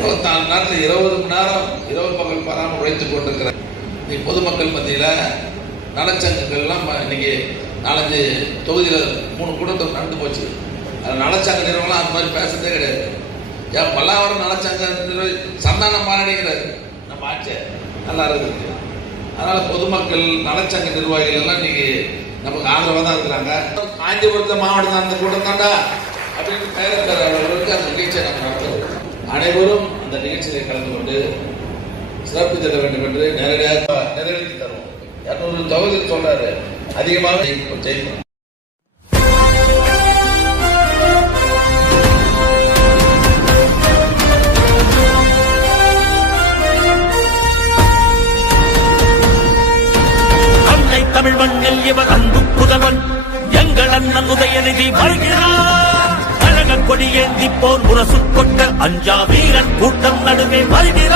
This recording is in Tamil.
24 நாட்கள் 20 மணி நேரம் இரவு பகல் பாராமல் உழைத்துக் கொண்டிருக்கிற பொதுமக்கள் மத்தியில் நலச்சங்கங்கள்லாம் இன்னைக்கு 4-5 தொகுதியில் 3 கூட்டத்தில் நடந்து போச்சு. அது நலச்சங்க நிறுவனம் அந்த மாதிரி பேசுறதே கிடையாது. ஏன் பல்லாவரம் நலச்சங்க சந்தானம் மாறடிக்கிறாரு நம்ம ஆட்சியர் நல்லா இருக்கு. அதனால பொதுமக்கள் நலச்சங்க நிர்வாகிகள் எல்லாம் இன்னைக்கு நமக்கு ஆதரவாக தான் இருக்கிறாங்க. காஞ்சிபுரத்தை மாவட்டம் அந்த கூட்டம் தாண்டா அப்படின்னு டைரக்டர் அவர்களுக்கு அந்த நிகழ்ச்சியை நம்ம நடத்துவோம். அனைவரும் அந்த நிகழ்ச்சியை கலந்து கொண்டு சிறப்பு தர வேண்டும் என்று நேரடியாக நிறைவேற்றி தருவோம். 200 தொகுதி சொல்றாரு, அதிகமாக செய்யணும். அன்னை தமிழ் மண்ணில் இவர் அன்பு புதல்வன் எங்கள் அண்ணன் உதயநிதி வருகிறார். கழக கொடியேந்தி போர் முரசு கொண்ட அஞ்சா வீரன் கூட்டம் நடுவே வருகிறார்.